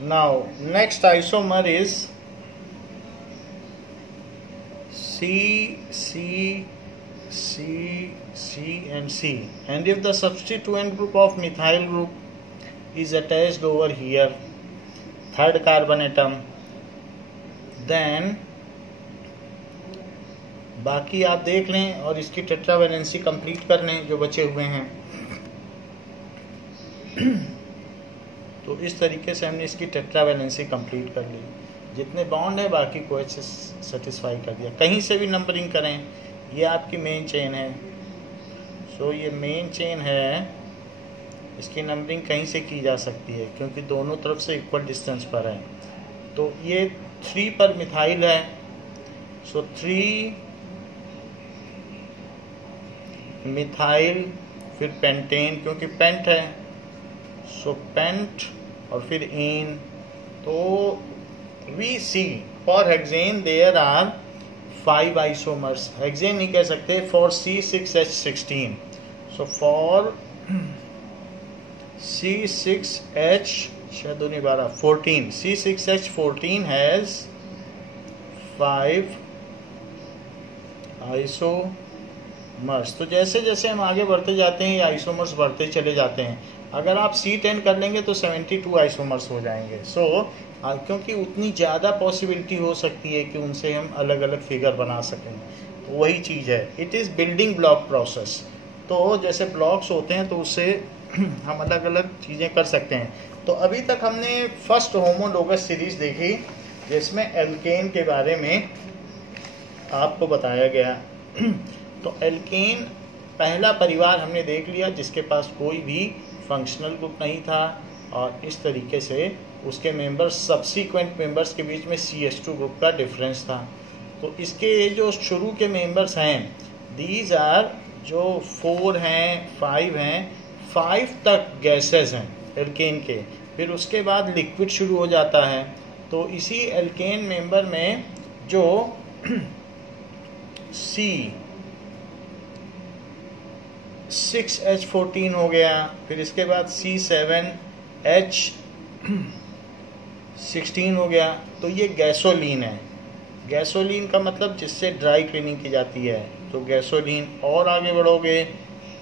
Now next isomer is C, C, C, C and C, and if the substituent group of methyl group is attached over here, third carbon atom, then बाकी आप देख लें और इसकी tetravalency complete कर लें जो बचे हुए हैं। तो इस तरीके से हमने इसकी टेट्रावैलेंसी कंप्लीट कर ली, जितने बॉन्ड है बाकी को अच्छे सेटिस्फाई कर दिया। कहीं से भी नंबरिंग करें, ये आपकी मेन चेन है। सो ये मेन चेन है, इसकी नंबरिंग कहीं से की जा सकती है क्योंकि दोनों तरफ से इक्वल डिस्टेंस पर है। तो ये 3 पर मिथाइल है, सो 3 मिथाइल, फिर पेंटेन क्योंकि पेंट है, सो पेंट और फिर इन। तो we see for hexane there are 5 isomers. Hexane नहीं कह सकते, for C6H16, so for C6H14, C6H14 has 5 isomers. तो जैसे जैसे हम आगे बढ़ते जाते हैं ये आइसोमर्स बढ़ते चले जाते हैं। अगर आप C10 कर लेंगे तो 72 आइसोमर्स हो जाएंगे। क्योंकि उतनी ज़्यादा पॉसिबिलिटी हो सकती है कि उनसे हम अलग अलग फिगर बना सकें। तो वही चीज़ है, it is building block process. तो जैसे ब्लॉक्स होते हैं तो उससे हम अलग अलग चीज़ें कर सकते हैं। तो अभी तक हमने फर्स्ट होमोलोगस सीरीज देखी जिसमें एल्केन के बारे में आपको बताया गया। तो एल्केन पहला परिवार हमने देख लिया जिसके पास कोई भी फंक्शनल ग्रुप नहीं था और इस तरीके से उसके मेंबर्स सब्सीक्वेंट मेंबर्स के बीच में CH2 ग्रुप का डिफरेंस था। तो इसके जो शुरू के मेंबर्स हैं, दीज आर जो 4 हैं, 5 हैं, 5 तक गैसेस हैं एल्केन के। फिर उसके बाद लिक्विड शुरू हो जाता है। तो इसी एल्केन मेंबर में जो C6H14 हो गया, फिर इसके बाद C7H16 हो गया, तो ये गैसोलीन है। गैसोलीन का मतलब जिससे ड्राई क्लीनिंग की जाती है, तो गैसोलीन। और आगे बढ़ोगे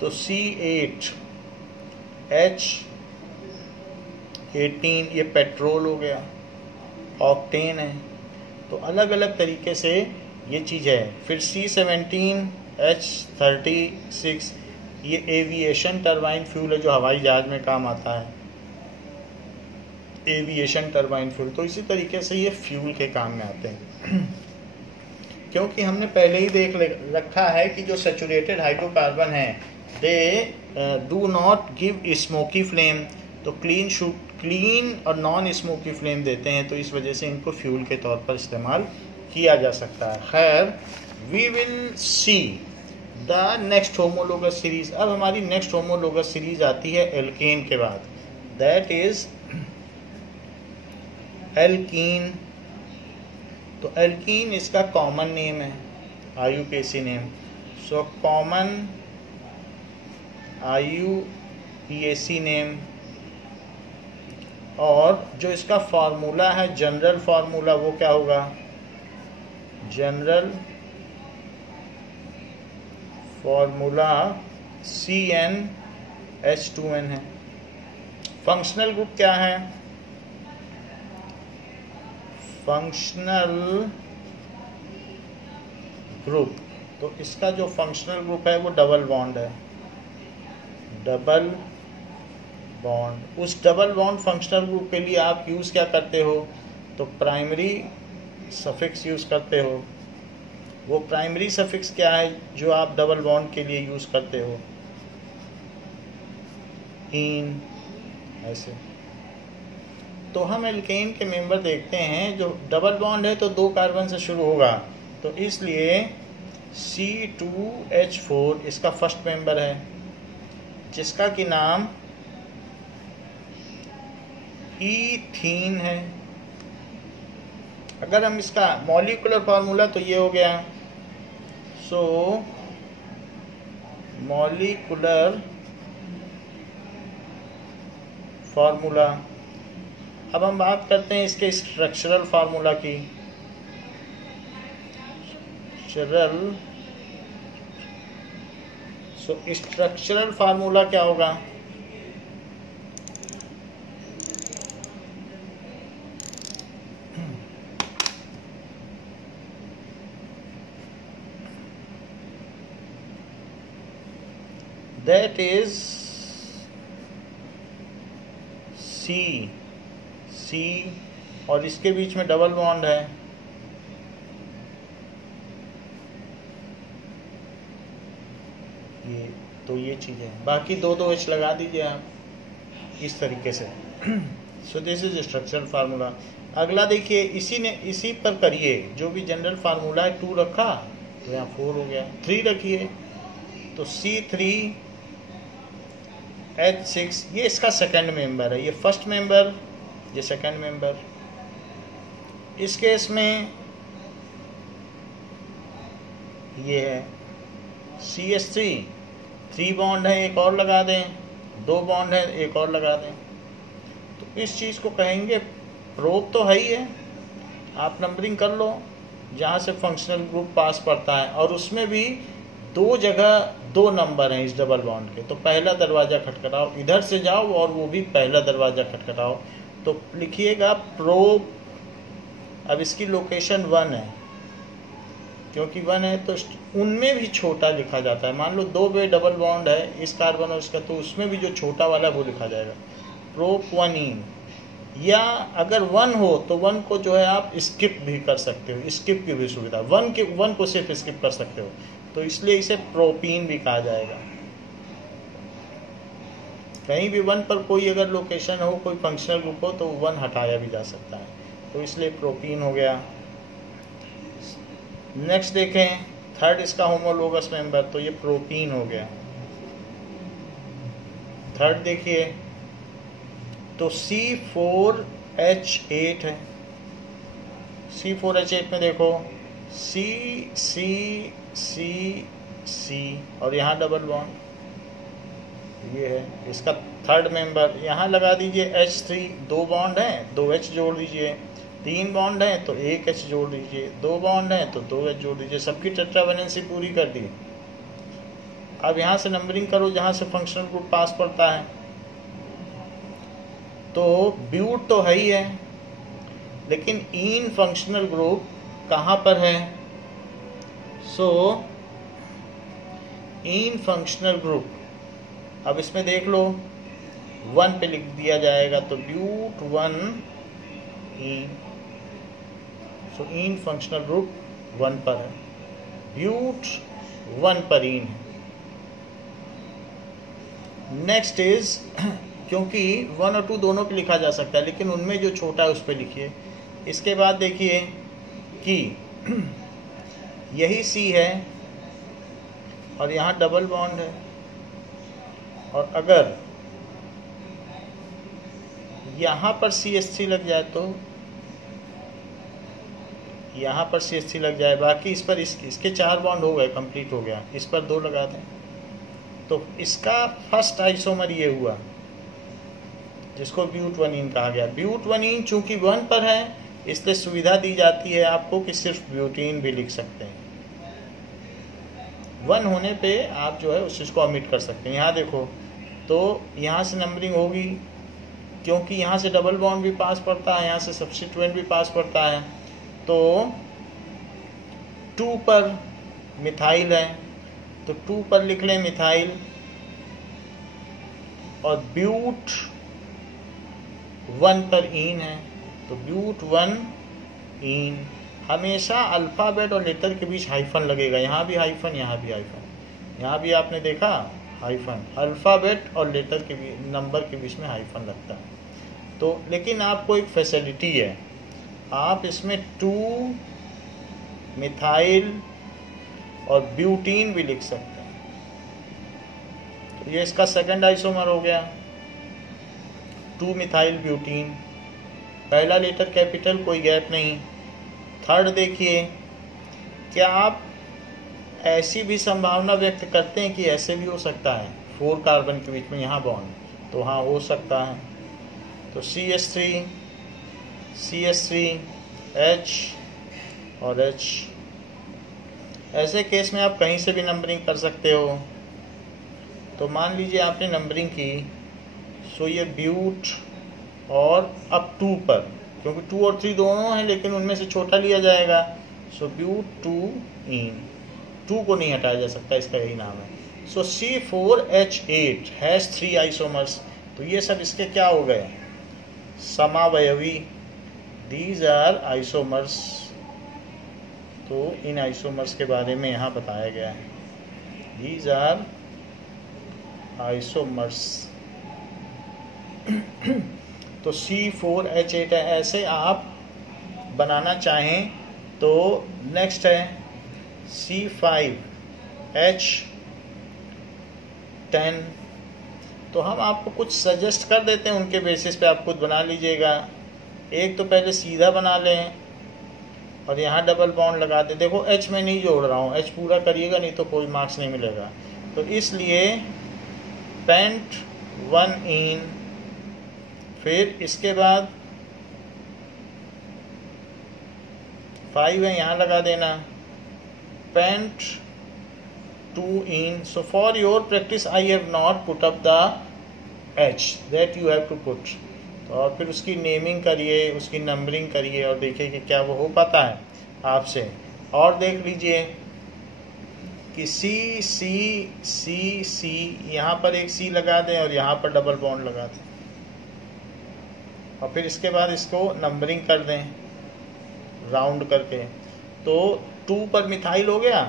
तो C8H18 ये पेट्रोल हो गया, ऑक्टेन है। तो अलग अलग तरीके से ये चीज़ है। फिर C17H36 ये एविएशन टरबाइन फ्यूल है जो हवाई जहाज में काम आता है, एविएशन टरबाइन फ्यूल। तो इसी तरीके से ये फ्यूल के काम में आते हैं। क्योंकि हमने पहले ही देख रखा है कि जो सैचुरेटेड हाइड्रोकार्बन है they do not give smoky flame, तो क्लीन और नॉन स्मोकी फ्लेम देते हैं। तो इस वजह से इनको फ्यूल के तौर पर इस्तेमाल किया जा सकता है। खैर, we will see the next homologous series. अब हमारी नेक्स्ट होमोलोगस सीरीज आती है एल्केन के बाद, दैट इज एल्कीन। तो एल्कीन इसका कॉमन नेम है, IUPAC name. So common IUPAC name. और जो इसका फार्मूला है, जनरल फार्मूला, वो क्या होगा? जनरल फार्मूला CnH2n है। फंक्शनल ग्रुप क्या है? फंक्शनल ग्रुप, तो इसका जो फंक्शनल ग्रुप है वो डबल बॉन्ड है, डबल बॉन्ड। उस डबल बॉन्ड फंक्शनल ग्रुप के लिए आप यूज़ क्या करते हो? तो प्राइमरी सफिक्स यूज़ करते हो। वो प्राइमरी सफिक्स क्या है जो आप डबल बॉन्ड के लिए यूज़ करते हो? इन, ऐसे। तो हम एल्केन के मेंबर देखते हैं, जो डबल बॉन्ड है तो 2 कार्बन से शुरू होगा, तो इसलिए C2H4 इसका फर्स्ट मेंबर है, जिसका कि नाम ईथीन है। अगर हम इसका मॉलिक्यूलर फार्मूला, तो ये हो गया। सो मॉलिक्यूलर फार्मूला अब हम बात करते हैं इसके स्ट्रक्चरल फार्मूला की। स्ट्रक्चरल फार्मूला क्या होगा? दैट इज सी और इसके बीच में डबल बॉन्ड है, ये तो ये चीज़ है। बाकी दो एच लगा दीजिए आप इस तरीके से। So this is structural formula. अगला देखिए, इसी पर करिए, जो भी जनरल फार्मूला है 2 रखा तो यहाँ 4 हो गया, 3 रखिए तो C3H6, ये इसका सेकंड मेंबर है, ये फर्स्ट मेंबर, ये सेकंड मेंबर। इस केस में ये है CH3, 3 बॉन्ड है, एक और लगा दें, 2 बॉन्ड है, एक और लगा दें। तो इस चीज़ को कहेंगे प्रोब तो है ही है, आप नंबरिंग कर लो जहाँ से फंक्शनल ग्रुप पास पड़ता है, और उसमें भी 2 जगह 2 नंबर हैं इस डबल बॉन्ड के। तो पहला दरवाज़ा खटखटाओ, इधर से जाओ और वो भी पहला दरवाज़ा खटखटाओ, तो लिखिएगा प्रोब। अब इसकी लोकेशन 1 है, क्योंकि 1 है तो उनमें भी छोटा लिखा जाता है। मान लो 2 पे डबल बॉन्ड है, इस कार्बन और इसका, तो उसमें भी जो छोटा वाला वो लिखा जाएगा प्रोप 1इन। या अगर 1 हो तो 1 को जो है आप स्किप भी कर सकते हो, स्किप की भी सुविधा, 1 को सिर्फ स्किप कर सकते हो, तो इसलिए इसे प्रोपीन भी कहा जाएगा। कहीं भी 1 पर कोई अगर लोकेशन हो, कोई फंक्शनल ग्रुप हो, तो 1 हटाया भी जा सकता है, तो इसलिए प्रोपीन हो गया। नेक्स्ट देखें, थर्ड इसका होमोलोगस मेंबर, तो ये प्रोपीन हो गया। थर्ड देखिए तो C4H8 है। C4H8 में देखो C C C C और यहाँ डबल बॉन्ड, ये है इसका थर्ड मेंबर। यहाँ लगा दीजिए H3, 2 बॉन्ड हैं, 2 H जोड़ दीजिए, 3 बॉन्ड हैं तो 1 H जोड़ दीजिए, 2 बॉन्ड हैं तो 2 H जोड़ दीजिए, सबकी टेट्रावेलेंसी पूरी कर दी। अब यहाँ से नंबरिंग करो जहाँ से फंक्शनल ग्रुप पास पड़ता है। तो ब्यूट तो है ही है, लेकिन इन फंक्शनल ग्रुप कहाँ पर है? सो इन फंक्शनल ग्रुप, अब इसमें देख लो 1 पे लिख दिया जाएगा, तो ब्यूट 1 इन। सो इन फंक्शनल ग्रुप 1 पर है, ब्यूट 1 पर इन है। नेक्स्ट इज, क्योंकि 1 और 2 दोनों पे लिखा जा सकता है, लेकिन उनमें जो छोटा है उस पर लिखिए। इसके बाद देखिए कि यही C है और यहाँ डबल बॉन्ड है, और अगर यहाँ पर CH3 लग जाए तो यहाँ पर CH3 लग जाए, बाकी इस पर इसके 4 बॉन्ड हो गए, कंप्लीट हो गया। इस पर 2 लगा दें, तो इसका फर्स्ट आइसोमर ये हुआ, जिसको ब्यूट 1इन कहा गया। ब्यूट 1इन चूंकि 1 पर है, इसलिए सुविधा दी जाती है आपको कि सिर्फ ब्यूटीन भी लिख सकते हैं। 1 होने पे आप जो है उस चीज़ को ओमिट कर सकते हैं। यहाँ देखो तो यहाँ से नंबरिंग होगी, क्योंकि यहाँ से डबल बॉन्ड भी पास पड़ता है, यहाँ से सब्स्टिट्यूएंट भी पास पड़ता है। तो 2 पर मिथाइल है, तो 2 पर लिख लें मिथाइल, और ब्यूट 1 पर इन है, तो ब्यूट 1 इन। हमेशा अल्फ़ाबेट और लेटर के बीच हाइफन लगेगा, यहाँ भी हाइफन, यहाँ भी हाइफन, यहाँ भी आपने देखा हाइफन, अल्फ़ाबेट और लेटर के बीच, नंबर के बीच में हाइफन लगता है। तो लेकिन आपको एक फैसिलिटी है, आप इसमें 2 मिथाइल और ब्यूटीन भी लिख सकते हैं। तो ये इसका सेकंड आइसोमर हो गया, 2 मिथाइल ब्यूटीन, पहला लेटर कैपिटल, कोई गैप नहीं। थर्ड देखिए, क्या आप ऐसी भी संभावना व्यक्त करते हैं कि ऐसे भी हो सकता है 4 कार्बन के बीच में यहाँ बॉन्ड, तो हाँ हो सकता है। तो CH3 CH3H और H। ऐसे केस में आप कहीं से भी नंबरिंग कर सकते हो। तो मान लीजिए आपने नंबरिंग की, सो ये ब्यूट और अब 2 पर, क्योंकि 2 और 3 दोनों हैं लेकिन उनमें से छोटा लिया जाएगा। सो ब्यूट 2 इन, 2 को नहीं हटाया जा सकता, इसका यही नाम है। So C4H8 has 3 isomers. तो ये सब इसके क्या हो गए? समावयवी। These are isomers. तो इन आइसोमर्स के बारे में यहाँ बताया गया है। These are isomers. तो C4H8 है। ऐसे आप बनाना चाहें तो नेक्स्ट है C5H10। तो हम आपको कुछ सजेस्ट कर देते हैं, उनके बेसिस पे आप खुद बना लीजिएगा। एक तो पहले सीधा बना लें और यहाँ डबल बॉन्ड लगा दे। देखो H में नहीं जोड़ रहा हूँ, H पूरा करिएगा नहीं तो कोई मार्क्स नहीं मिलेगा। तो इसलिए पेंट 1 इन, फिर इसके बाद 5 है यहाँ लगा देना, pent 2 ene. So for your practice I have not put up the H that you have to put. और फिर उसकी नेमिंग करिए, उसकी नंबरिंग करिए और देखिए कि क्या वो हो पाता है आपसे। और देख लीजिए कि C यहाँ पर एक C लगा दें और यहाँ पर डबल बॉन्ड लगा दें और फिर इसके बाद इसको नंबरिंग कर दें राउंड करके। तो 2 पर मिथाइल हो गया,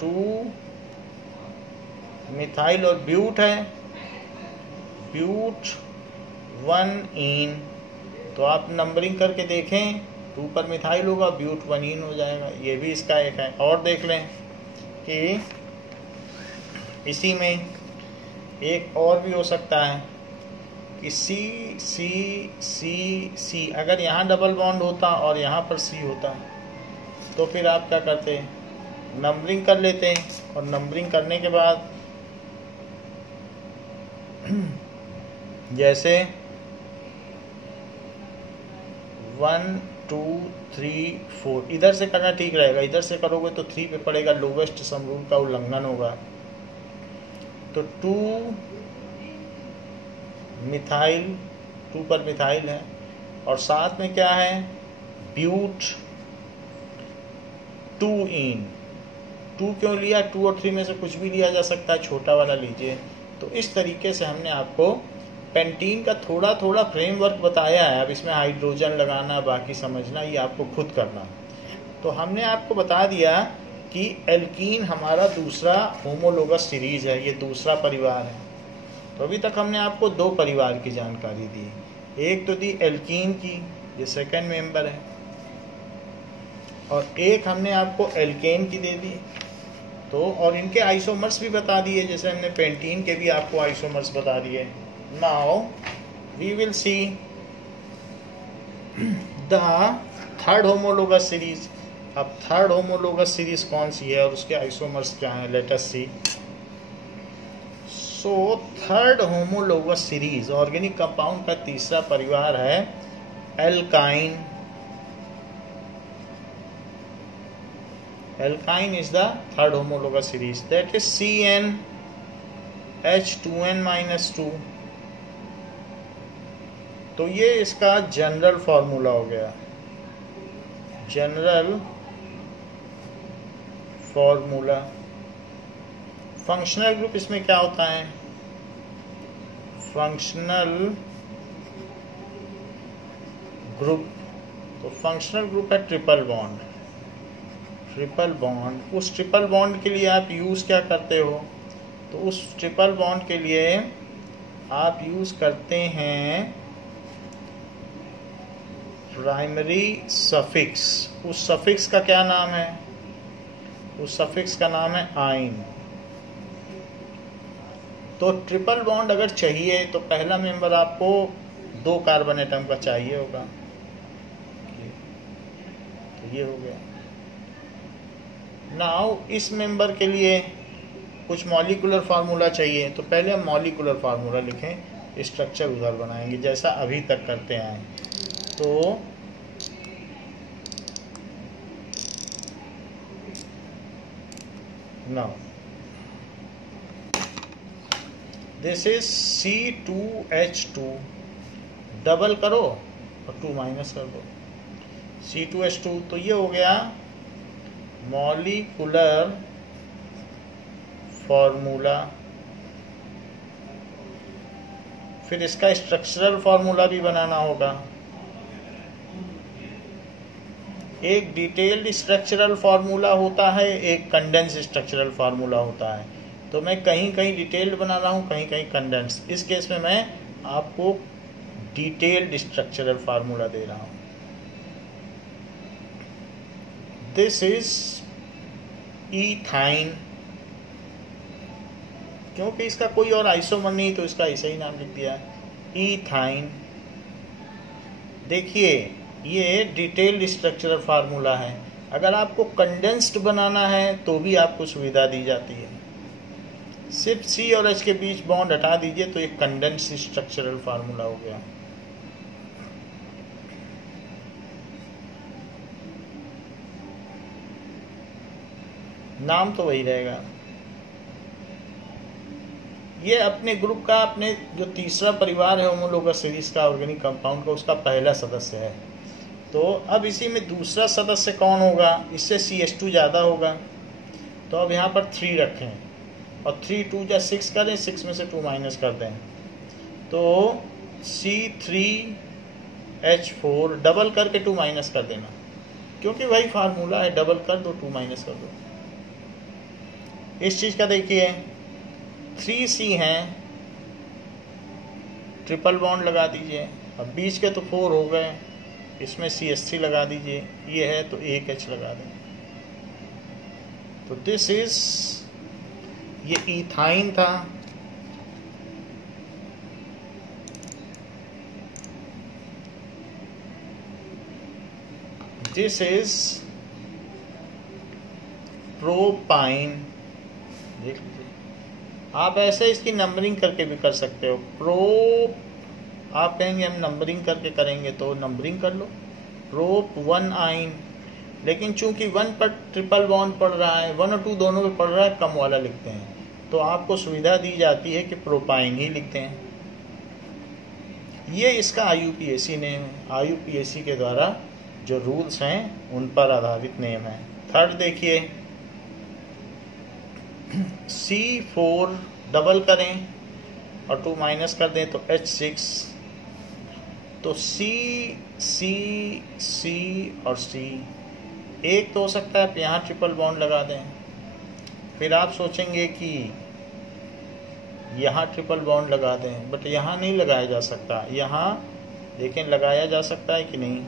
2 मिथाइल और ब्यूट है, ब्यूट 1 इन। तो आप नंबरिंग करके देखें, 2 पर मिथाइल होगा, ब्यूट 1 इन हो जाएगा। ये भी इसका एक है। और देख लें कि इसी में एक और भी हो सकता है कि C अगर यहाँ डबल बॉन्ड होता और यहाँ पर C होता तो फिर आप क्या करते? नंबरिंग कर लेते। और नंबरिंग करने के बाद जैसे 1 2 3 4 इधर से करना ठीक रहेगा। इधर से करोगे तो 3 पे पड़ेगा, लोवेस्ट सम रूल का उल्लंघन होगा। तो 2 मिथाइल, 2 पर मिथाइल है और साथ में क्या है? ब्यूट 2 इन। 2 क्यों लिया? 2 और 3 में से कुछ भी लिया जा सकता है, छोटा वाला लीजिए। तो इस तरीके से हमने आपको पेंटीन का थोड़ा थोड़ा फ्रेमवर्क बताया है। अब इसमें हाइड्रोजन लगाना, बाकी समझना, ये आपको खुद करना। तो हमने आपको बता दिया कि एल्कीन हमारा दूसरा होमोलोगस सीरीज है, ये दूसरा परिवार है। तो अभी तक हमने आपको 2 परिवार की जानकारी दी। एक तो दी एल्कीन की, ये सेकंड मेंबर है, और एक हमने आपको एल्केन की दे दी। तो और इनके आइसोमर्स भी बता दिए, जैसे हमने पेंटीन के भी आपको आइसोमर्स बता दिए। Now we will see the third homologous series. अब थर्ड होमोलोगस सीरीज कौन सी है और उसके आइसोमर्स क्या हैं? Let us see. So third homologous series organic compound का तीसरा परिवार है alkyne. Alkyne is the third homologous series, that is CnH2n-2। तो ये इसका जनरल फॉर्मूला हो गया। General formula. फंक्शनल ग्रुप इसमें क्या होता है? फंक्शनल ग्रुप, तो फंक्शनल ग्रुप है ट्रिपल बॉन्ड। ट्रिपल बॉन्ड, उस ट्रिपल बॉन्ड के लिए आप यूज़ क्या करते हो? तो उस ट्रिपल बॉन्ड के लिए आप यूज़ करते हैं प्राइमरी सफिक्स। उस सफिक्स का क्या नाम है? उस सफिक्स का नाम है आइन। तो ट्रिपल बॉन्ड अगर चाहिए तो पहला मेंबर आपको 2 कार्बन एटम का चाहिए होगा। तो ये हो गया। नाउ इस मेंबर के लिए कुछ मॉलिक्यूलर फार्मूला चाहिए, तो पहले हम मॉलिक्यूलर फार्मूला लिखें, स्ट्रक्चर उधर बनाएंगे जैसा अभी तक करते आए। तो now this is C2H2, double करो और 2 माइनस कर दो, C2H2। तो ये हो गया मॉलिक्यूलर फॉर्मूला। फिर इसका स्ट्रक्चरल फॉर्मूला भी बनाना होगा। एक डिटेल्ड स्ट्रक्चरल फार्मूला होता है, एक कंडेंस स्ट्रक्चरल फार्मूला होता है। तो मैं कहीं कहीं डिटेल्ड बना रहा हूँ, कहीं कहीं कंडेंस। इस केस में मैं आपको डिटेल्ड स्ट्रक्चरल फार्मूला दे रहा हूँ। दिस इज इथाइन, क्योंकि इसका कोई और आइसोमर नहीं तो इसका ऐसा ही नाम लिख दिया है इथाइन। देखिए ये डिटेल्ड स्ट्रक्चरल फार्मूला है। अगर आपको कंडेंस्ड बनाना है तो भी आपको सुविधा दी जाती है। सिर्फ C और H के बीच बॉन्ड हटा दीजिए तो एक कंडेंस्ड स्ट्रक्चरल फार्मूला हो गया। नाम तो वही रहेगा। ये अपने ग्रुप का, अपने जो तीसरा परिवार है होमोलोगस सीरीज का, ऑर्गेनिक कंपाउंड का, उसका पहला सदस्य है। तो अब इसी में दूसरा सदस्य कौन होगा? इससे CH2 ज़्यादा होगा। तो अब यहाँ पर 3 रखें और 3 2 या 6 करें, 6 में से 2 माइनस कर दें तो C3H4, डबल करके 2 माइनस कर देना, क्योंकि वही फार्मूला है, डबल कर दो 2 माइनस कर दो। इस चीज़ का देखिए 3C हैं, ट्रिपल बॉन्ड लगा दीजिए। अब बीच के तो 4 हो गए, इसमें CH3 लगा दीजिए। ये है तो एक H लगा दें। तो दिस इज, ये इथाइन था। This is propyne. देख लीजिए, आप ऐसे इसकी नंबरिंग करके भी कर सकते हो। आप कहेंगे हम नंबरिंग करके करेंगे तो नंबरिंग कर लो, प्रोप 1 आइन। लेकिन चूंकि 1 पर ट्रिपल बॉन्ड पड़ रहा है, 1 और 2 दोनों पे पड़ रहा है, कम वाला लिखते हैं। तो आपको सुविधा दी जाती है कि प्रोपाइन ही लिखते हैं। ये इसका IUPAC नेम है। IUPAC के द्वारा जो रूल्स हैं उन पर आधारित नेम है। थर्ड देखिए C4, डबल करें और 2 माइनस कर दें तो H6। तो C और C एक तो हो सकता है, यहाँ ट्रिपल बॉन्ड लगा दें। फिर आप सोचेंगे कि यहाँ ट्रिपल बॉन्ड लगा दें, बट यहाँ नहीं लगाया जा सकता। यहाँ लेकिन लगाया जा सकता है कि नहीं?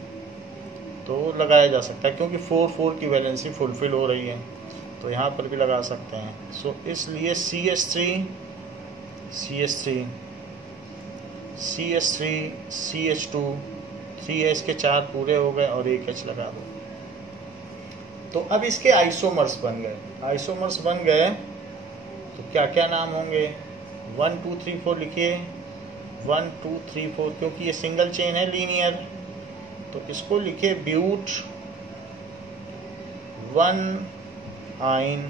तो लगाया जा सकता है, क्योंकि 4 की वैलेंसी फुलफिल हो रही है, तो यहाँ पर भी लगा सकते हैं। सो इसलिए CH3, CH2, 3H के 4 पूरे हो गए और एक H लगा दो। तो अब इसके आइसोमर्स बन गए। आइसोमर्स बन गए तो क्या क्या नाम होंगे? 1 2 3 4 लिखिए। 1 2 3 4, क्योंकि ये सिंगल चेन है लीनियर, तो इसको लिखिए ब्यूट 1 आइन।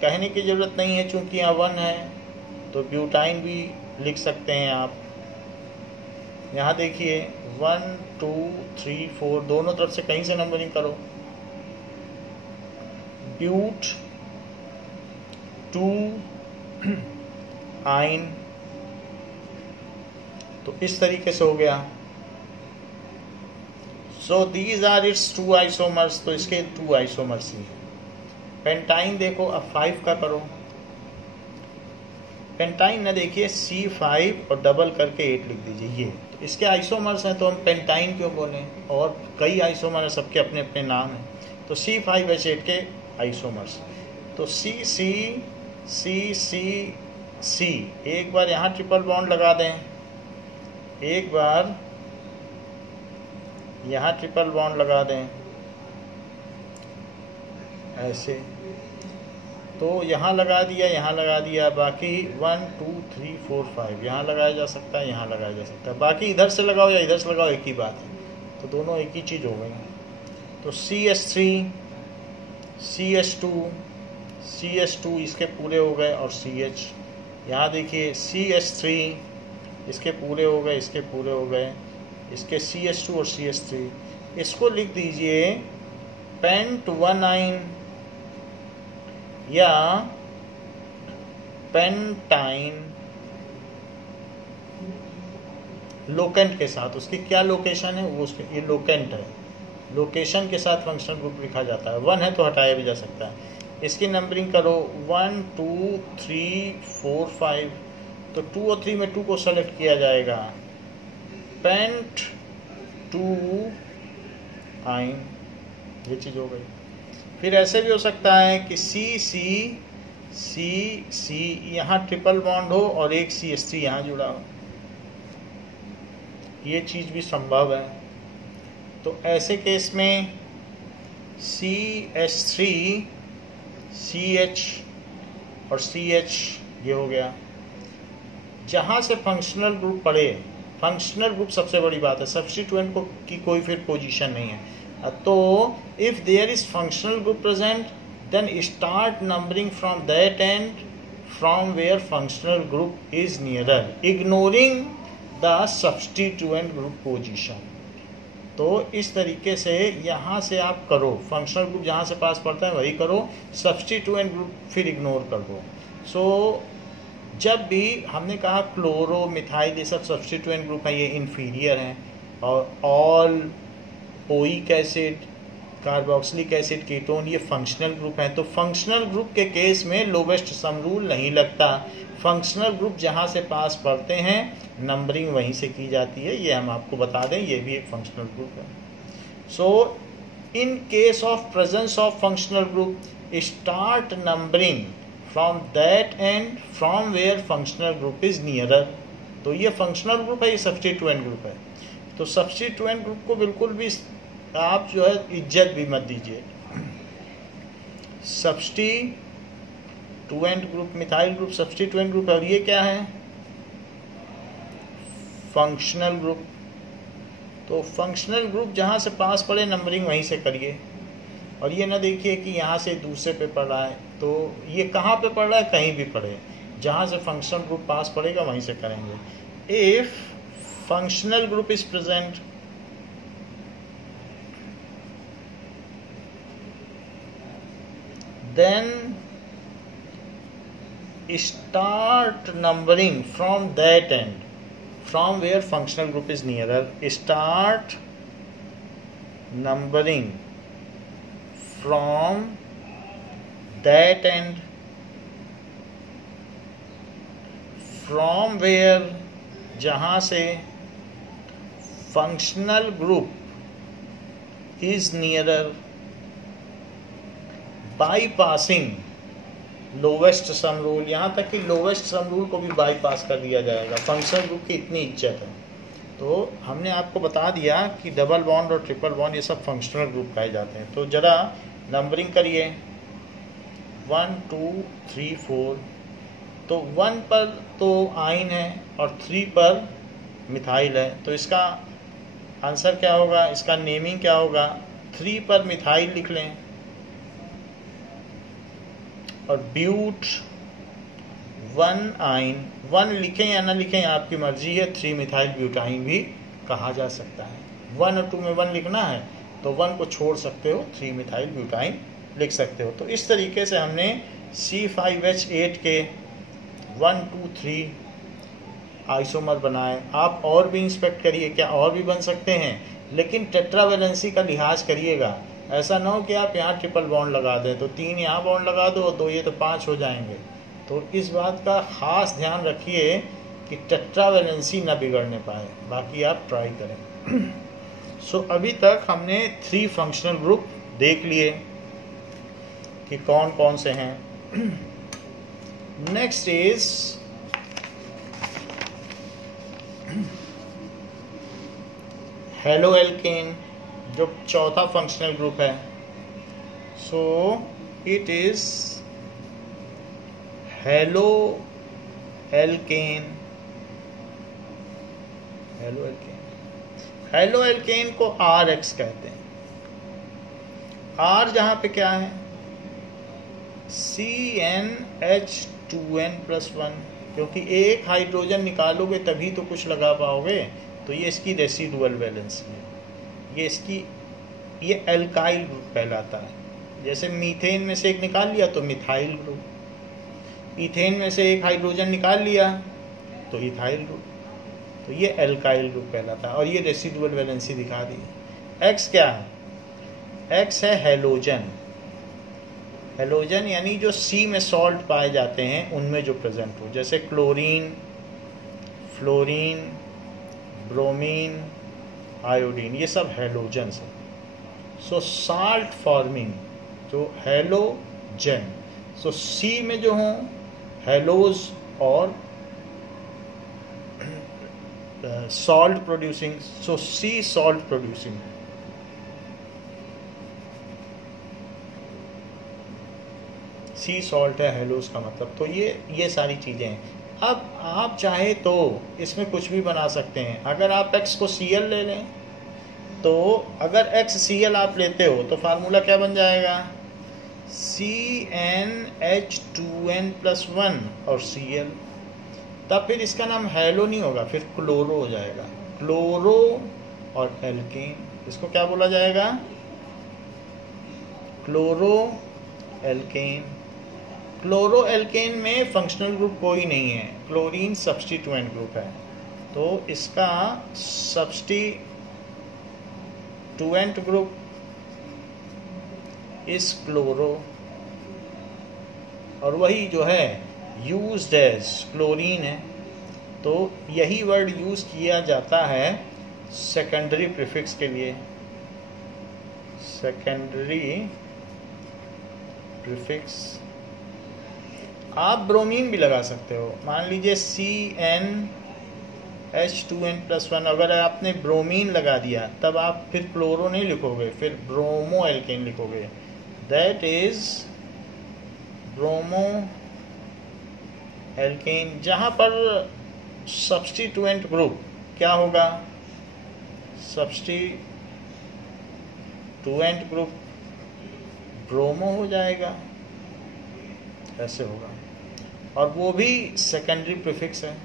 कहने की ज़रूरत नहीं है, चूंकि यहाँ 1 है तो ब्यूटाइन भी लिख सकते हैं आप। यहाँ देखिए 1 2 3 4, दोनों तरफ से कहीं से नंबरिंग करो। ब्यूट 2 आइन, तो इस तरीके से हो गया। So these are its 2 isomers. तो इसके 2 आइसोमर्स ही हैं। पेंटाइन देखो, अब 5 का करो। पेंटाइन न देखिए C5 और डबल करके 8 लिख दीजिए। ये तो इसके आइसोमर्स हैं, तो हम पेंटाइन क्यों बोलें? और कई आइसोमर हैं, सबके अपने अपने नाम हैं। तो C5H8 के आइसोमर्स, तो C। एक बार यहाँ ट्रिपल बॉन्ड लगा दें, एक बार यहाँ ट्रिपल बॉन्ड लगा दें, ऐसे। तो यहाँ लगा दिया, यहाँ लगा दिया। बाकी 1 2 3 4 5 यहाँ लगाया जा सकता है, यहाँ लगाया जा सकता है। बाकी इधर से लगाओ या इधर से लगाओ, एक ही बात है। तो दोनों एक ही चीज़ हो गई। तो CH3 CH2 CH2 इसके पूरे हो गए और CH, यहाँ देखिए CH3 इसके पूरे हो गए, इसके पूरे हो गए, इसके CH2 और CH3, इसको लिख दीजिए पेंट 1 आइन या पेंटाइन लोकेंट के साथ। उसकी क्या लोकेशन है वो, उसके ये लोकेंट है, लोकेशन के साथ फंक्शनल ग्रुप लिखा जाता है। 1 है तो हटाया भी जा सकता है। इसकी नंबरिंग करो 1 2 3 4 5, तो 2 और 3 में 2 को सेलेक्ट किया जाएगा, पेंट 2 आइन, ये चीज़ हो गई। फिर ऐसे भी हो सकता है कि C यहाँ ट्रिपल बॉन्ड हो और एक CH3 यहाँ जुड़ा हो, ये चीज़ भी संभव है। तो ऐसे केस में CH3 CH और CH ये हो गया। जहाँ से फंक्शनल ग्रुप पड़े, फंक्शनल ग्रुप सबसे बड़ी बात है, सब्स्टिट्यूएंट को की कोई फिर पोजीशन नहीं है। तो if there is functional group present then start numbering from that end from where functional group is nearer, ignoring the substituent group position. तो इस तरीके से यहाँ से आप करो, फंक्शनल ग्रुप जहाँ से पास पड़ता है वही करो, सब्स्टिट्यूएंट ग्रुप फिर इग्नोर कर दो। सो जब भी हमने कहा क्लोरो मिथाइल ये सब सब्स्टिट्यूएंट ग्रुप है, ये इन्फीरियर हैं, और all oic acid carboxylic acid ketone ये फंक्शनल ग्रुप हैं। तो फंक्शनल ग्रुप के केस में लोवेस्ट सम रूल नहीं लगता, फंक्शनल ग्रुप जहाँ से पास पड़ते हैं नंबरिंग वहीं से की जाती है, ये हम आपको बता दें, ये भी एक फंक्शनल ग्रुप है। So in case of presence of functional group start numbering from that end from where functional group is nearer. तो ये फंक्शनल ग्रुप है, ये सब्स्टिट्यूएंट ग्रुप है। तो सब्स्टिट्यूएंट ग्रुप को बिल्कुल भी आप जो है इज्जत भी मत दीजिए। Substituent group, methyl group substituent group है, और ये क्या है, फंक्शनल ग्रुप। तो फंक्शनल ग्रुप जहाँ से पास पड़े नंबरिंग वहीं से करिए, और ये ना देखिए कि यहाँ से दूसरे पे पड़ रहा है, तो ये कहाँ पे पड़ रहा है, कहीं भी पड़े, जहाँ से फंक्शनल ग्रुप पास पड़ेगा वहीं से करेंगे। If functional group is present then start numbering from that end from where functional group is nearer, start numbering from that end from where जहाँ से functional group is nearer bypassing lowest sum rule. यहाँ तक कि lowest sum rule को भी bypass कर दिया जाएगा, फंक्शनल ग्रुप की इतनी इज्जत है। तो हमने आपको बता दिया कि डबल बॉन्ड और ट्रिपल बॉन्ड ये सब फंक्शनल ग्रुप कहे जाते हैं। तो ज़रा नंबरिंग करिए 1 2 3 4। तो 1 पर तो आइन है और 3 पर मिथाइल है, तो इसका आंसर क्या होगा, इसका नेमिंग क्या होगा, 3 पर मिथाइल लिख लें, और ब्यूट 1 आइन, 1 लिखें या ना लिखें आपकी मर्जी है, 3 मिथाइल ब्यूटाइन भी कहा जा सकता है। 1 और 2 में 1 लिखना है तो 1 को छोड़ सकते हो, 3 मिथाइल ब्यूटाइन लिख सकते हो। तो इस तरीके से हमने C5H8 के 1 2 3 आइसोमर बनाए। आप और भी इंस्पेक्ट करिए, क्या और भी बन सकते हैं, लेकिन टेट्रावेलेंसी का लिहाज करिएगा। ऐसा ना हो कि आप यहाँ ट्रिपल बॉन्ड लगा दें तो 3 यहाँ बॉन्ड लगा दो और 2 ये, तो 5 हो जाएंगे। तो इस बात का खास ध्यान रखिए कि टेट्रावेलेंसी ना बिगड़ने पाए, बाकी आप ट्राई करें। सो अभी तक हमने 3 फंक्शनल ग्रुप देख लिए कि कौन कौन से हैं। नेक्स्ट इज हेलो एल्केन, जो चौथा फंक्शनल ग्रुप है। So it is halo alkane, halo alkane. Halo alkane को RX कहते हैं। R जहां पे क्या है, CnH2n+1, क्योंकि एक हाइड्रोजन निकालोगे तभी तो कुछ लगा पाओगे, तो ये इसकी रेसिडुअल वैलेंसी है, ये एल्काइल ग्रुप कहलाता है। जैसे मीथेन में से एक निकाल लिया तो मिथाइल ग्रुप, इथेन में से एक हाइड्रोजन निकाल लिया तो इथाइल ग्रुप, तो ये एल्काइल ग्रुप कहलाता है। और ये रेसिडुअल वैलेंसी दिखा दी। एक्स क्या है, एक्स है हेलोजन। हेलोजन यानी जो सी में सॉल्ट पाए जाते हैं उनमें जो प्रेजेंट हो, जैसे क्लोरीन, फ्लोरीन, ब्रोमीन, आयोडीन, ये सब हेलोजन्स हैं। सो साल्ट फॉर्मिंग जो हेलोजन, सो सी में जो हों हेलोज और salt producing, so sea salt producing. Sea salt है हेलोज का मतलब। तो ये सारी चीजें हैं। अब आप चाहे तो इसमें कुछ भी बना सकते हैं। अगर आप X को Cl ले लें तो अगर XCl आप लेते हो तो फार्मूला क्या बन जाएगा, CnH2n+1 और Cl। तब फिर इसका नाम हेलो नहीं होगा, फिर क्लोरो हो जाएगा। क्लोरो और एल्केन, इसको क्या बोला जाएगा, क्लोरो एल्केन। क्लोरो एल्केन में फंक्शनल ग्रुप कोई नहीं है, क्लोरीन सब्स्टिट्यूएंट ग्रुप है, तो इसका सब्स्टिट्यूएंट ग्रुप इस क्लोरो, और वही जो है यूज्ड एज क्लोरीन है। तो यही वर्ड यूज किया जाता है सेकेंडरी प्रीफिक्स के लिए। सेकेंडरी प्रीफिक्स आप ब्रोमीन भी लगा सकते हो। मान लीजिए CnH2n+1, अगर आपने ब्रोमीन लगा दिया तब आप फिर क्लोरो नहीं लिखोगे, फिर ब्रोमो एल्केन लिखोगे। दैट इज ब्रोमो एल्केन, जहां पर सब्स्टिट्यूएंट ग्रुप क्या होगा, सब्स्टिट्यूएंट ग्रुप ब्रोमो हो जाएगा, ऐसे होगा। और वो भी सेकेंडरी प्रीफिक्स है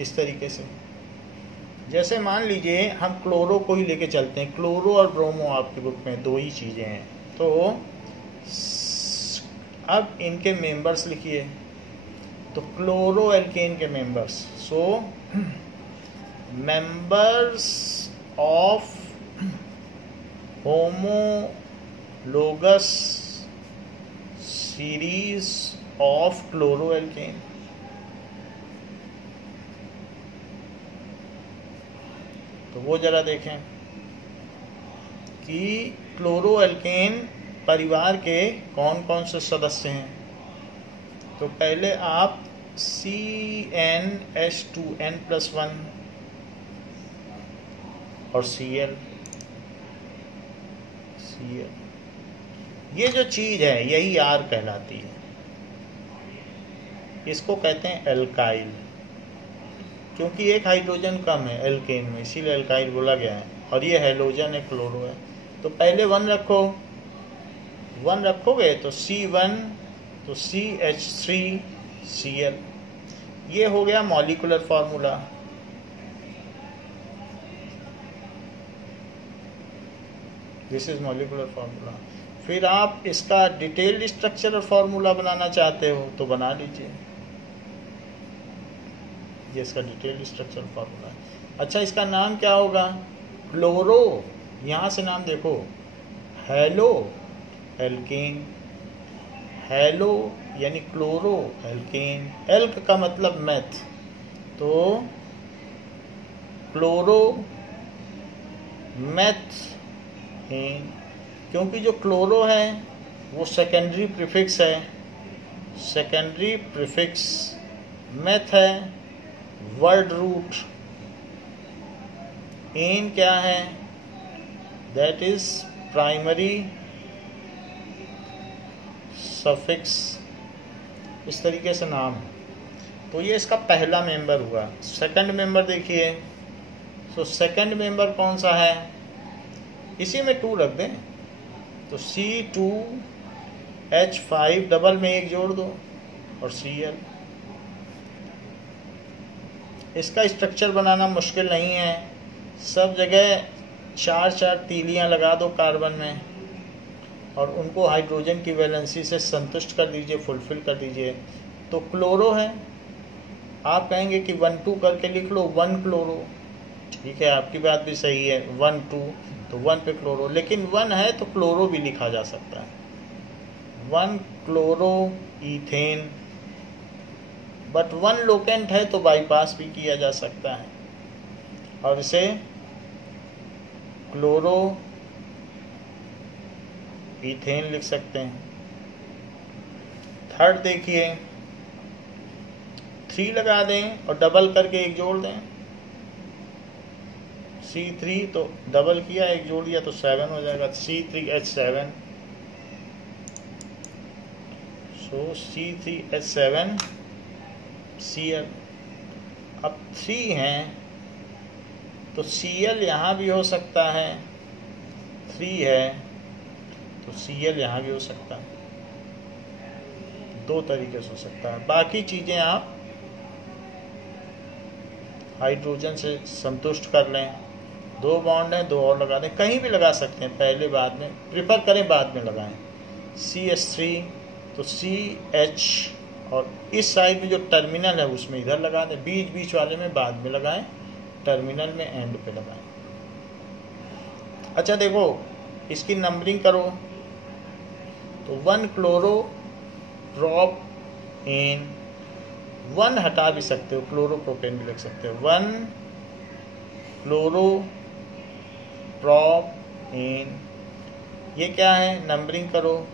इस तरीके से। जैसे मान लीजिए हम क्लोरो को ही लेके चलते हैं, क्लोरो और ब्रोमो आपके बुक में दो ही चीजें हैं, तो अब इनके मेंबर्स लिखिए। तो क्लोरो एल्केन के members, so members of homologous series of chloro alkane. तो वो जरा देखें कि क्लोरो एल्केन परिवार के कौन कौन से सदस्य हैं। तो पहले आप CnH2n+1 और Cl, ये जो चीज है यही R कहलाती है। इसको कहते हैं एल्काइल, क्योंकि एक हाइड्रोजन कम है एल्केन में, इसीलिए एल्काइल बोला गया है। और ये हेलोजन है, क्लोरो है। तो पहले 1 रखो, 1 रखोगे तो C1, तो CH3Cl, ये हो गया molecular formula. This is molecular formula. फिर आप इसका डिटेल्ड स्ट्रक्चर और फार्मूला बनाना चाहते हो तो बना लीजिए, ये इसका डिटेल्ड स्ट्रक्चर फार्मूला है। अच्छा, इसका नाम क्या होगा, क्लोरो, यहाँ से नाम देखो, हेलो एल्केन। हेलो यानी क्लोरो एल्केन, एल्क का मतलब मैथ, तो क्लोरो मैथेन। क्योंकि जो क्लोरो है वो सेकेंडरी प्रीफिक्स है, सेकेंडरी प्रीफिक्स, मैथ है वर्ड रूट, एन क्या है, दैट इज प्राइमरी सफिक्स, इस तरीके से नाम है। तो ये इसका पहला मेंबर हुआ। सेकंड मेंबर देखिए सो सेकंड मेंबर कौन सा है, इसी में 2 रख दें, तो C2H5 डबल में 1 जोड़ दो और Cl। इसका स्ट्रक्चर बनाना मुश्किल नहीं है, सब जगह 4 तीलियां लगा दो कार्बन में और उनको हाइड्रोजन की वैलेंसी से संतुष्ट कर दीजिए, फुलफिल कर दीजिए। तो क्लोरो है, आप कहेंगे कि 1 2 करके लिख लो, 1 क्लोरो, ठीक है, आपकी बात भी सही है, 1 2 तो 1 पे क्लोरो, लेकिन 1 है तो क्लोरो भी लिखा जा सकता है, 1 क्लोरो इथेन, बट 1 लोकेंट है तो बाईपास भी किया जा सकता है और इसे क्लोरो इथेन लिख सकते हैं। थर्ड देखिए, 3 लगा दें और डबल करके 1 जोड़ दें, C3 तो डबल किया 1 जोड़ दिया तो 7 हो जाएगा, C3H7। सो C3H7 Cl। अब 3 हैं तो Cl यहाँ भी हो सकता है, 3 है तो Cl यहाँ भी हो सकता है, 2 तरीके से हो सकता है। बाकी चीज़ें आप हाइड्रोजन से संतुष्ट कर लें, 2 बॉन्ड हैं, 2 और लगा दें, कहीं भी लगा सकते हैं, पहले बाद में प्रिफर करें बाद में लगाएं। CH3 तो CH और इस साइड में जो टर्मिनल है उसमें इधर लगा दें, बीच वाले में बाद में लगाएं, टर्मिनल में एंड पे लगाएं। अच्छा देखो, इसकी नंबरिंग करो तो 1 क्लोरो प्रोप इन, 1 हटा भी सकते हो, क्लोरोप्रोपेन भी लिख सकते हो, 1 क्लोरो प्रोप इन, ये क्या है, नंबरिंग करो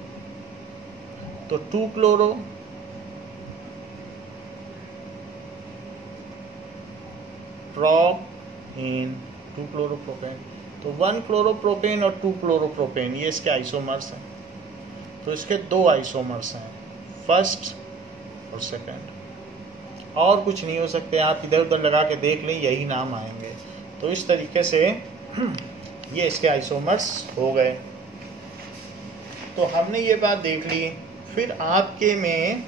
तो 2 क्लोरो प्रोप इन, 2 क्लोरोप्रोपेन, तो 1 क्लोरोप्रोपेन और 2 क्लोरोप्रोपेन ये इसके आइसोमर्स हैं। तो इसके 2 आइसोमर्स हैं, फर्स्ट और सेकंड, और कुछ नहीं हो सकते, आप इधर उधर लगा के देख लें, यही नाम आएंगे। तो इस तरीके से ये इसके आइसोमर्स हो गए। तो हमने ये बात देख ली। फिर आपके में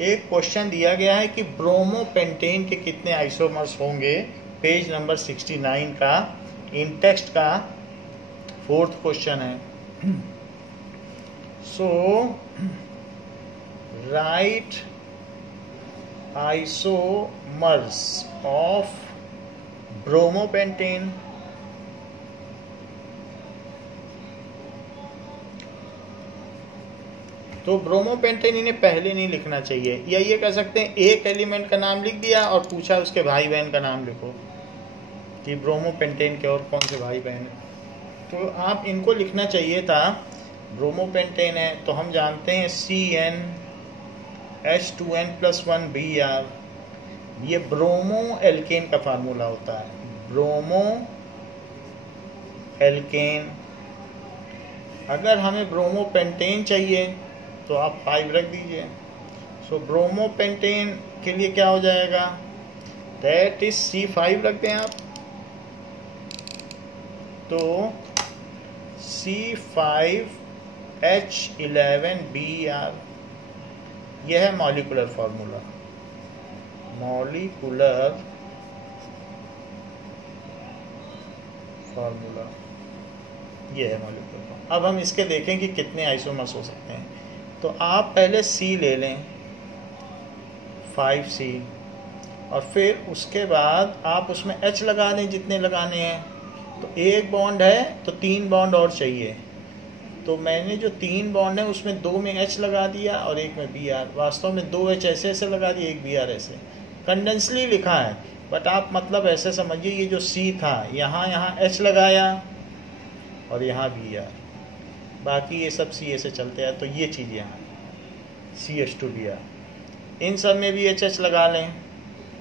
एक क्वेश्चन दिया गया है कि ब्रोमोपेंटेन के कितने आइसोमर्स होंगे, पेज नंबर 69 का इन टेक्स्ट का 4th क्वेश्चन है। सो राइट आइसोमर्स ऑफ ब्रोमोपेंटेन, तो ब्रोमोपेंटेन इन्हें पहले नहीं लिखना चाहिए, या ये कह सकते हैं एक एलिमेंट का नाम लिख दिया और पूछा उसके भाई बहन का नाम लिखो कि ब्रोमोपेंटेन के और कौन से भाई बहन हैं। तो आप इनको लिखना चाहिए था, ब्रोमोपेंटेन है तो हम जानते हैं CnH2n+1Br, ये ब्रोमो एल्केन का फार्मूला होता है, ब्रोमो एल्केन। अगर हमें ब्रोमोपेंटेन चाहिए तो आप 5 रख दीजिए। सो ब्रोमोपेंटेन के लिए क्या हो जाएगा, दैट इज C5 रख दें आप, तो C5H11Br, यह है मॉलिक्यूलर फार्मूला, मॉलिक्यूलर फार्मूला, ये है मॉलिक्यूलर फार्मूला। अब हम इसके देखें कि कितने आइसोमर्स हो सकते हैं। तो आप पहले C ले लें, 5C, और फिर उसके बाद आप उसमें H लगा दें जितने लगाने हैं। तो 1 बॉन्ड है तो 3 बॉन्ड और चाहिए, तो मैंने जो 3 बॉन्ड है उसमें 2 में H लगा दिया और 1 में Br, वास्तव में 2 H ऐसे लगा दिए, 1 Br ऐसे, कंडेंसली लिखा है, बट आप मतलब ऐसे समझिए, ये जो C था यहाँ H लगाया और यहाँ Br, बाकी ये सब C से चलते हैं। तो ये चीज़ यहाँ CH2Br, इन सब में भी HH लगा लें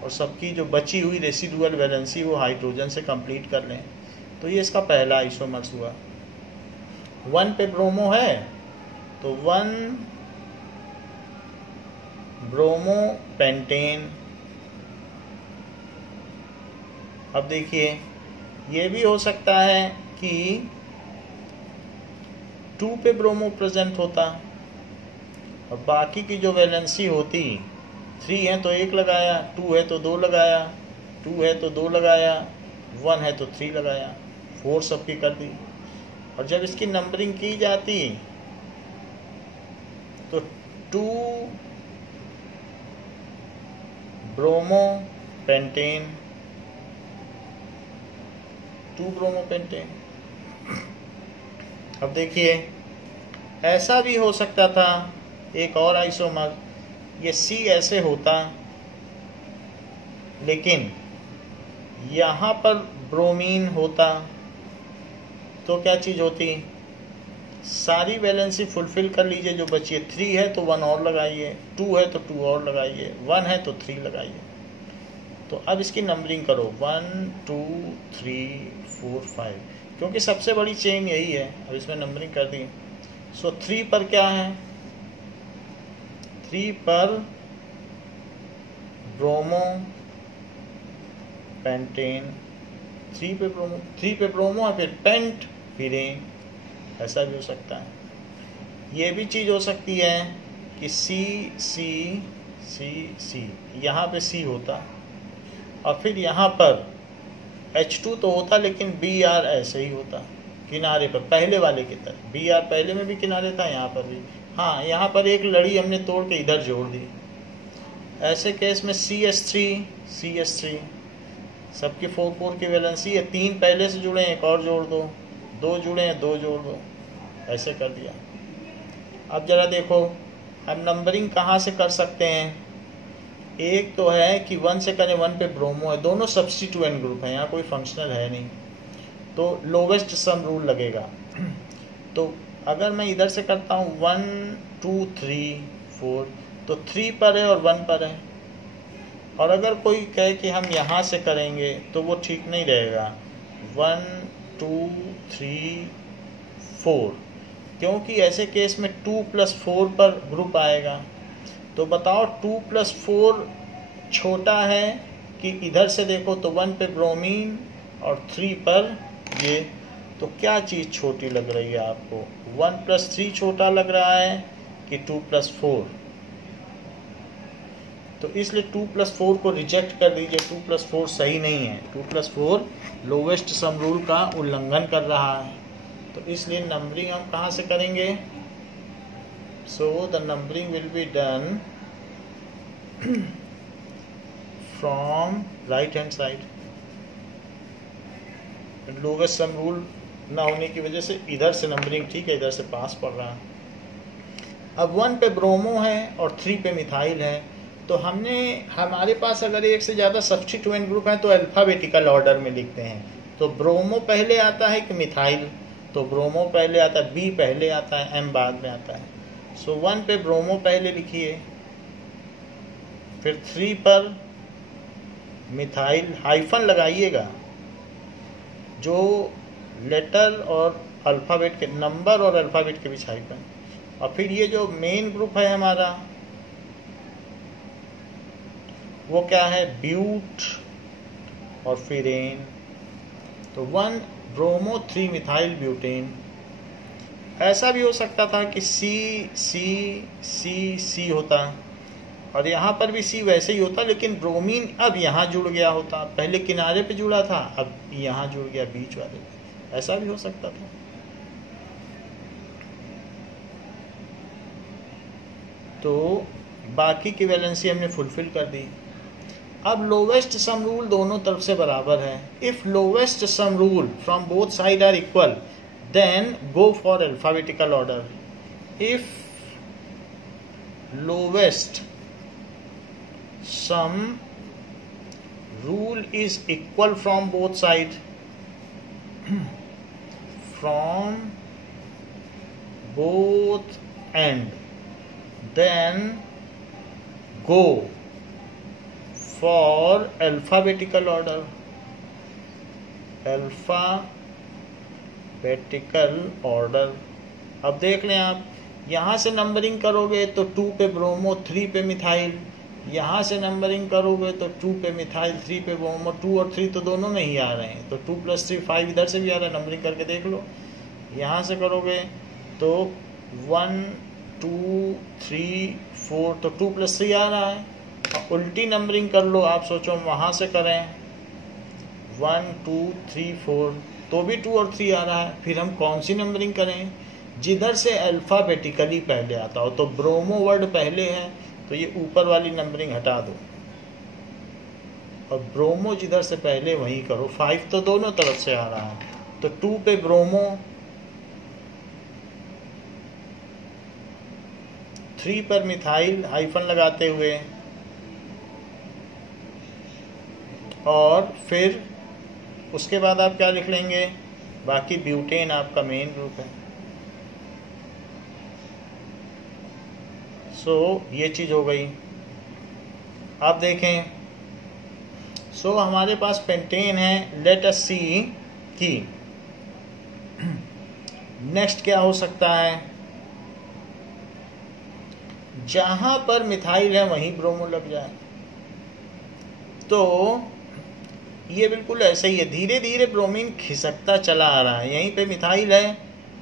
और सबकी जो बची हुई रेसिडुअल वैलेंसी वो हाइड्रोजन से कंप्लीट कर लें। तो ये इसका पहला आइसोमर्स हुआ। 1 पे ब्रोमो है तो 1 ब्रोमोपेंटेन। अब देखिए ये भी हो सकता है कि 2 पे ब्रोमो प्रेजेंट होता और बाकी की जो वैलेंसी होती 3 है तो 1 लगाया, 2 है तो 2 लगाया, 2 है तो 2 लगाया, 1 है तो 3 लगाया, 4 सबकी कर दी। और जब इसकी नंबरिंग की जाती तो 2 ब्रोमो पेंटेन, 2 ब्रोमो पेंटेन। अब देखिए ऐसा भी हो सकता था एक और आइसोमर, ये C ऐसे होता लेकिन यहाँ पर ब्रोमीन होता तो क्या चीज़ होती, सारी वैलेंसी फुलफिल कर लीजिए जो बची है। 3 है तो 1 और लगाइए, 2 है तो 2 और लगाइए, 1 है तो 3 लगाइए। तो अब इसकी नंबरिंग करो 1 2 3 4 5, क्योंकि सबसे बड़ी चेन यही है। अब इसमें नंबरिंग कर दी। सो 3 पर क्या है, 3 पर ब्रोमो पेंटेन, 3 पे ब्रोमो, 3 पे ब्रोमो है, फिर पेंट फिरेन, ऐसा भी हो सकता है। ये भी चीज़ हो सकती है कि C C C C, यहाँ पे C होता और फिर यहाँ पर H2 तो होता लेकिन Br ऐसे ही होता किनारे पर, पहले वाले की तरह। Br पहले में भी किनारे था, यहाँ पर भी। हाँ, यहाँ पर एक लड़ी हमने तोड़ के इधर जोड़ दी। ऐसे केस में CH3 सबकी 4 की वैलेंसी है, 3 पहले से जुड़े हैं, एक और जोड़ दो, 2 जुड़े हैं, 2 जोड़ दो, ऐसे कर दिया। अब जरा देखो हम नंबरिंग कहाँ से कर सकते हैं। एक तो है कि 1 से करें, 1 पे ब्रोमो है, दोनों सब्स्टिट्यूएंट ग्रुप है, यहाँ कोई फंक्शनल है नहीं, तो लोवेस्ट सम रूल लगेगा। तो अगर मैं इधर से करता हूँ 1 2 3 4, तो 3 पर है और 1 पर है। और अगर कोई कहे कि हम यहाँ से करेंगे तो वो ठीक नहीं रहेगा, 1 2 3 4, क्योंकि ऐसे केस में 2 + 4 पर ग्रुप आएगा। तो बताओ 2 + 4 छोटा है कि इधर से देखो तो 1 पे ब्रोमीन और 3 पर ये, तो क्या चीज़ छोटी लग रही है आपको, 1 + 3 छोटा लग रहा है कि 2 + 4? तो इसलिए 2 + 4 को रिजेक्ट कर दीजिए, 2 + 4 सही नहीं है, 2 + 4 लोवेस्ट सम रूल का उल्लंघन कर रहा है। तो इसलिए नंबरिंग हम कहाँ से करेंगे, so the numbering will be done from right hand side. Lowest sum rule ना होने की वजह से इधर से नंबरिंग ठीक है, इधर से पास पड़ रहा है। अब 1 पे ब्रोमो है और 3 पे मिथाइल है, तो हमारे पास अगर एक से ज़्यादा सब्स्टिट्यूएंट ग्रुप है तो अल्फ़ाबेटिकल ऑर्डर में लिखते हैं। तो ब्रोमो पहले आता है कि मिथाइल, तो ब्रोमो पहले आता है, बी पहले आता है, एम बाद में आता है। सो 1 पे ब्रोमो पहले लिखिए, फिर 3 पर मिथाइल, हाइफन लगाइएगा, जो लेटर और अल्फ़ाबेट के, नंबर और अल्फ़ाबेट के बीच हाइफन। और फिर ये जो मेन ग्रुप है हमारा वो क्या है, ब्यूट और फिरेन। तो 1 ब्रोमो 3 मिथाइल ब्यूटेन। ऐसा भी हो सकता था कि C होता और यहाँ पर भी C वैसे ही होता, लेकिन ब्रोमीन अब यहाँ जुड़ गया होता, पहले किनारे पे जुड़ा था, अब यहाँ जुड़ गया बीच वाले पे। ऐसा भी हो सकता था। तो बाकी की वैलेंसी हमने फुलफिल कर दी। अब लोवेस्ट सम रूल दोनों तरफ से बराबर है। If lowest sum rule from both side are equal, then go for alphabetical order. If lowest sum rule is equal from both side, from both end, then go for alphabetical order, alphabetical order। अब देख लें आप, यहाँ से numbering करोगे तो 2 पे bromo, 3 पे मिथाइल, यहाँ से नंबरिंग करोगे तो 2 पे मिथाइल, 3 पे ब्रोमो। 2 और 3 तो दोनों में ही आ रहे हैं, तो 2 + 3 5 इधर से भी आ रहा है, नंबरिंग करके देख लो। यहाँ से करोगे तो 1 2 3 4, तो 2 + 3 आ रहा है। और उल्टी नंबरिंग कर लो, आप सोचो वहाँ से करें 1 2 3 4, तो भी 2 और 3 आ रहा है। फिर हम कौन सी नंबरिंग करें? जिधर से अल्फ़ाबेटिकली पहले आता हो, तो ब्रोमो वर्ड पहले है तो ये ऊपर वाली नंबरिंग हटा दो और ब्रोमो जिधर से पहले वहीं करो। 5 तो दोनों तरफ से आ रहा है, तो 2 पे ब्रोमो, 3 पर मिथाइल हाइफन लगाते हुए, और फिर उसके बाद आप क्या लिख लेंगे? बाकी ब्यूटेन आपका मेन ग्रुप है। सो ये चीज़ हो गई। आप देखें, सो हमारे पास पेंटेन है। लेट अस सी कि नेक्स्ट क्या हो सकता है। जहां पर मिथाइल है वहीं ब्रोमो लग जाए, तो ये बिल्कुल ऐसे ही है। धीरे धीरे ब्रोमीन खिसकता चला आ रहा है। यहीं पे मिथाइल है,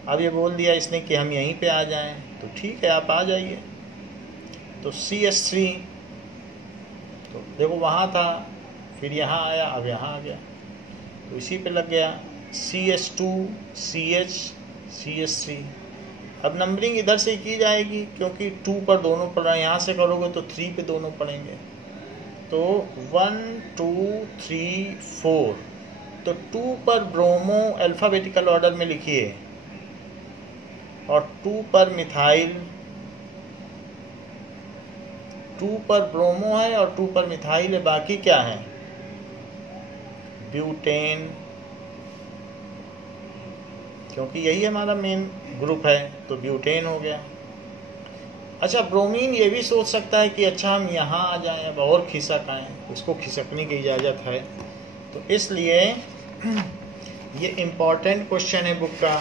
अब ये बोल दिया इसने कि हम यहीं पे आ जाएं, तो ठीक है आप आ जाइए। तो CH3, तो देखो वहाँ था, फिर यहाँ आया, अब यहाँ आ गया, तो इसी पे लग गया। CH2 CH CH3। अब नंबरिंग इधर से की जाएगी क्योंकि 2 पर दोनों पड़ रहा है। यहाँ से करोगे तो 3 पे दोनों पड़ेंगे, तो 1 2 3 4। तो 2 पर ब्रोमो अल्फ़ाबेटिकल ऑर्डर में लिखिए, और 2 पर मिथाइल, 2 पर ब्रोमो है और 2 पर मिथाइल है। बाकी क्या है? ब्यूटेन, क्योंकि यही हमारा मेन ग्रुप है, तो ब्यूटेन हो गया। अच्छा, ब्रोमीन ये भी सोच सकता है कि अच्छा हम यहाँ आ जाएं, अब और खिसक आएँ, इसको खिसकने की इजाज़त है। तो इसलिए ये इम्पॉर्टेंट क्वेश्चन है बुक का,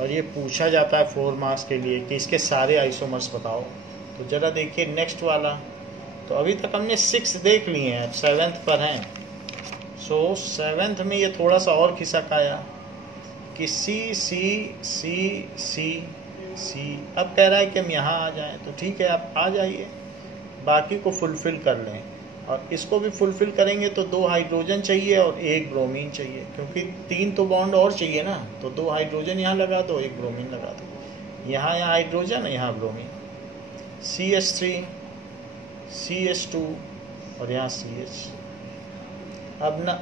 और ये पूछा जाता है 4 मार्क्स के लिए कि इसके सारे आइसोमर्स बताओ। तो ज़रा देखिए नेक्स्ट वाला। तो अभी तक हमने 6 देख लिए हैं, अब 7th पर हैं। सो 7th में ये थोड़ा सा और खिसक आया कि C C C C C। अब कह रहा है कि हम यहाँ आ जाएं, तो ठीक है आप आ जाइए, बाकी को फुलफ़िल कर लें। और इसको भी फुलफ़िल करेंगे तो 2 हाइड्रोजन चाहिए और 1 ब्रोमीन चाहिए, क्योंकि 3 तो बॉन्ड और चाहिए ना। तो 2 हाइड्रोजन यहाँ लगा दो, 1 ब्रोमीन लगा दो। यहाँ हाइड्रोजन, यहाँ ब्रोमीन। CH3 CH2 और यहाँ CH। अब ना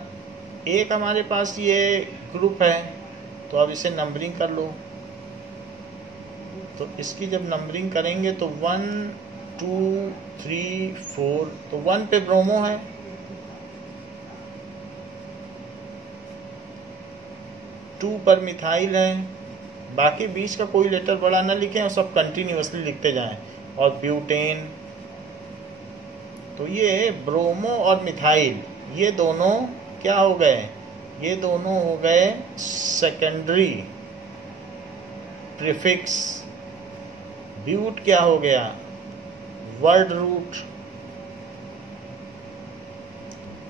एक हमारे पास ये ग्रुप है, तो अब इसे नंबरिंग कर लो। तो इसकी जब नंबरिंग करेंगे तो 1 2 3 4, तो 1 पे ब्रोमो है, 2 पर मिथाइल है। बाकी बीच का कोई लेटर बड़ा ना लिखें और सब कंटिन्यूअसली लिखते जाएं। और ब्यूटेन, तो ये ब्रोमो और मिथाइल ये दोनों क्या हो गए? ये दोनों हो गए सेकेंडरी प्रीफिक्स। ब्यूट क्या हो गया? Word root.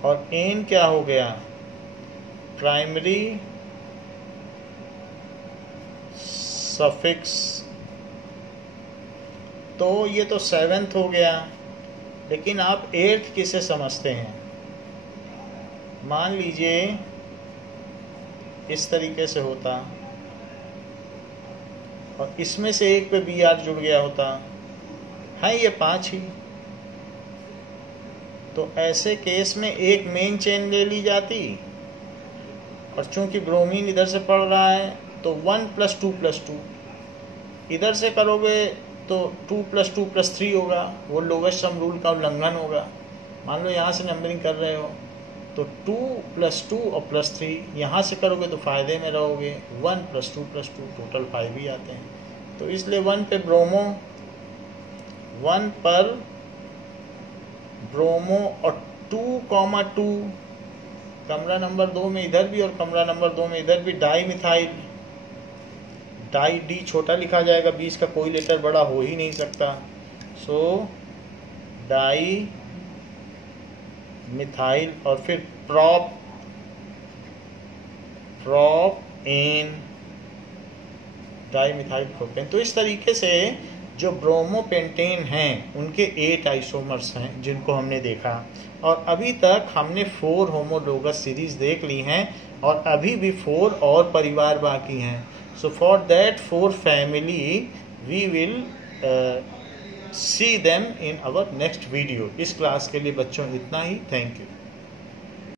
और एन क्या हो गया? Primary suffix. तो ये तो 7th हो गया, लेकिन आप 8th किसे समझते हैं? मान लीजिए इस तरीके से होता और इसमें से एक पे BR जुड़ गया होता है, ये 5 ही। तो ऐसे केस में एक मेन चेन ले ली जाती, और चूंकि ब्रोमीन इधर से पड़ रहा है तो 1 + 2 + 2। इधर से करोगे तो 2 + 2 + 3 होगा, वो लोवेस्ट सम रूल का उल्लंघन होगा। मान लो यहाँ से नंबरिंग कर रहे हो तो 2 + 2 और +3, यहाँ से करोगे तो फ़ायदे में रहोगे। 1 + 2 + 2 टोटल 5 ही आते हैं। तो इसलिए 1 पे ब्रोमो, 1 पर ब्रोमो और 2,2 कमरा नंबर 2 में इधर भी और कमरा नंबर 2 में इधर भी डाई मिथाइल। डाई डी छोटा लिखा जाएगा, बीच का कोई लेटर बड़ा हो ही नहीं सकता। सो डाई मिथाइल और फिर प्रोप इन डाई मिथाइल प्रोपेन। तो इस तरीके से जो ब्रोमोपेंटेन हैं उनके 8 आइसोमर्स हैं जिनको हमने देखा, और अभी तक हमने 4 होमोलोगस सीरीज देख ली हैं और अभी भी 4 और परिवार बाकी हैं। So for that 4 family we will see them in our next video. इस क्लास के लिए बच्चों इतना ही। Thank you.